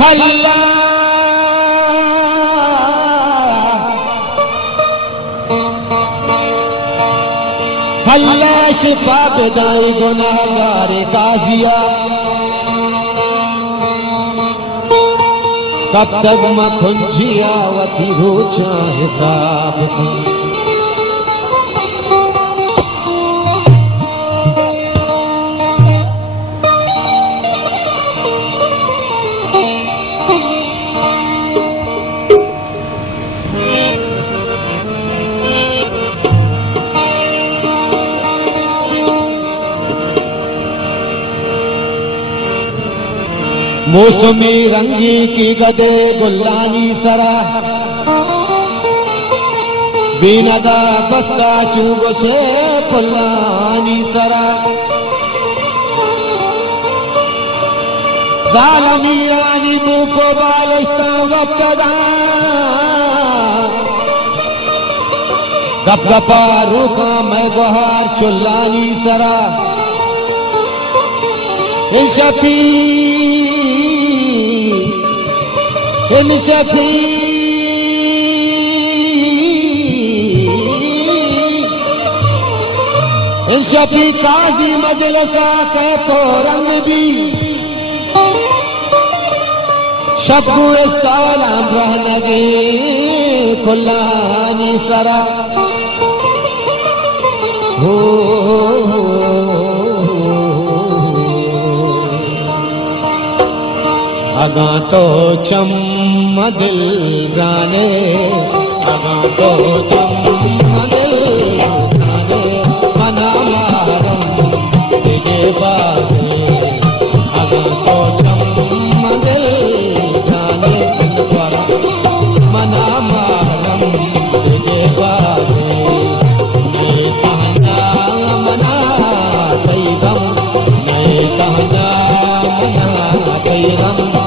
हल्ला हल्ला शिफा बेदाई गुनाहगार काजिया कब तक मखुंजिया वती रोचा हिसाब मौसमी रंगी की गदे गुल्लानी सरा बीनदा बस्ता चूब से पुल्लानी सरा जालमीरानी मुको बालिस्ता वक्तदा गपगपा रूखा मैं गुहार चुल्लानी सरा इंशफी इंशफी काजी मजलसा कै तो रंग भी शब्बू सालाम रहनगे खुल्लानी सरा हो अगा तो चम्म दिल राने अगा तो चम्म दिल राने मना मारम तेरे बारे अगा तो चम्म दिल राने मना मारम तेरे बारे मैं कहना मना सैदम मैं कहना मना सैदम